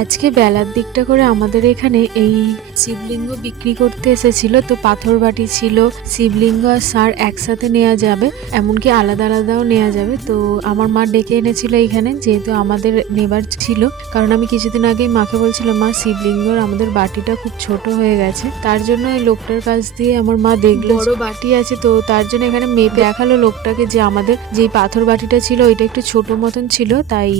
আজকে বেলার দিকটা করে আমাদের এখানে এই শিবলিঙ্গ বিক্রি করতে এসেছিল। তো পাথর বাটি ছিল, শিবলিঙ্গ আর ষাঁড় একসাথে নেওয়া যাবে, এমনকি আলাদা আলাদাও নেওয়া যাবে। তো আমার মা ডেকে এনেছিল এইখানে, যেহেতু আমাদের নেবার ছিল। কারণ আমি কিছুদিন আগেই মাকে বলছিলাম, মা শিবলিঙ্গর আমাদের বাটিটা খুব ছোট হয়ে গেছে, তার জন্য এই লোকটার কাছ দিয়ে আমার মা দেখলো বড় বাটি আছে। তো তার জন্য এখানে মেপে দেখালো লোকটাকে যে আমাদের যে পাথর বাটিটা ছিল ওইটা একটু ছোট মতন ছিল, তাই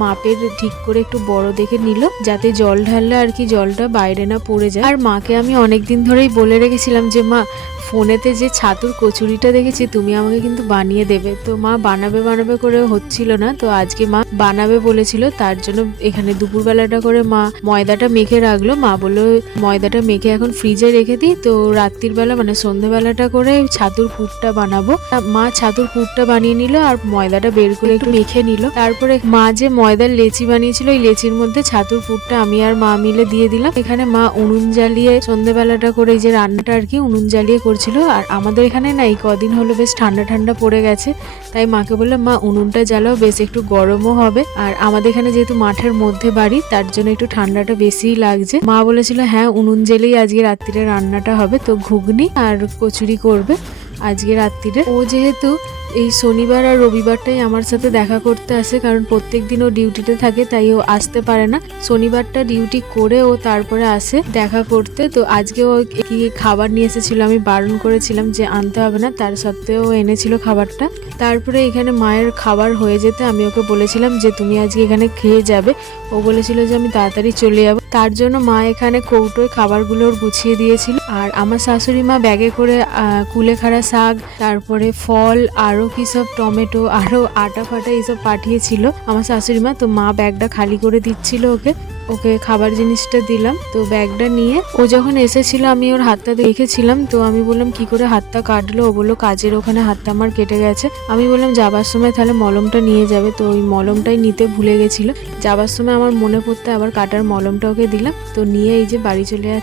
মাপের ঠিক করে একটু বড় দেখে নিল, যাতে জল ঢাললে আর কি জলটা বাইরে না পড়ে যায়। আর মাকে আমি অনেকদিন ধরেই বলে রেখেছিলাম যে মা, ফোনেতে যে ছাতুর কচুরিটা দেখেছি তুমি আমাকে কিন্তু বানিয়ে দেবে। তো মা বানাবে বানাবে করে হচ্ছিল না, তো আজকে মা বানাবে বলেছিল, তার জন্য এখানে দুপুরবেলাটা করে মা ময়দাটা মেখে রাখলো। মা বললো ময়দাটা মেখে এখন ফ্রিজে রেখে দিই, তো রাত্রির বেলা মানে সন্ধ্যেবেলাটা করে ছাতুর পুরটা বানাবো। মা ছাতুর পুরটা বানিয়ে নিল আর ময়দাটা বের করে একটু মেখে নিল। তারপরে মা যে ময়দার লেচি বানিয়েছিল, ওই লেচির মধ্যে ছাতুর পুরটা আমি আর মা মিলে দিয়ে দিলাম। এখানে মা উনুন জ্বালিয়ে সন্ধ্যেবেলাটা করে এই যে রান্নাটা আর কি উনুন জ্বালিয়ে করছিল। আর আমাদের এখানে না এই কদিন হলো বেশ ঠান্ডা ঠান্ডা পড়ে গেছে, তাই মাকে বললাম মা উনুনটা জ্বালাও, বেশ একটু গরমও হবে। আর আমাদের এখানে যেহেতু মাঠের মধ্যে বাড়ি, তার জন্য একটু ঠান্ডাটা বেশিই লাগছে। মা বলেছিল হ্যাঁ উনুন জ্বেলেই আজকে রাত্রিরে রান্নাটা হবে, তো ঘুগনি আর কচুরি করবে আজকে রাত্রিরে। ও যেহেতু এই শনিবার আর রবিবারটাই আমার সাথে দেখা করতে আসে, কারণ প্রত্যেক দিন ও ডিউটিতে থাকে, তাই ও আসতে পারে না। শনিবারটা ডিউটি করে ও তারপরে আসে দেখা করতে। তো আজকে ও কি খাবার নিয়ে এসেছিল, আমি বারণ করেছিলাম যে আনতে হবে না, তার সত্ত্বেও ও এনেছিল খাবারটা। তারপরে এখানে মায়ের খাবার হয়ে যেতে আমি ওকে বলেছিলাম যে তুমি আজকে এখানে খেয়ে যাবে। ও বলেছিল যে আমি তাড়াতাড়ি চলে যাবো, তার জন্য মা এখানে কৌটোয় খাবারগুলো ওর গুছিয়ে দিয়েছিল। আর আমার শাশুড়ি মা ব্যাগে করে কুলেখাড়া শাক, তারপরে ফল, আরো কি সব টমেটো, আরো আটা ফাটা এইসব পাঠিয়েছিল আমার শাশুড়ি মা। তো মা ব্যাগটা খালি করে দিচ্ছিল ওকে খাবার জিনিসটা দিলাম। তো ব্যাগটা নিয়ে ও যখন এসেছিল আমি ওর হাতটা দেখেছিলাম, তো আমি বললাম কি করে হাতটা কাটলো। ও বললো কাজের ওখানে হাতটা আমার কেটে গেছে। আমি বললাম যাবার সময় তাহলে মলমটা নিয়ে যাবে, তো ওই মলমটাই নিতে ভুলে গেছিল। যাবার সময় আমার মনে পড়তে আবার কাটার মলমটা ওকে দিলাম, তো নিয়ে এই যে বাড়ি চলে যাচ্ছে।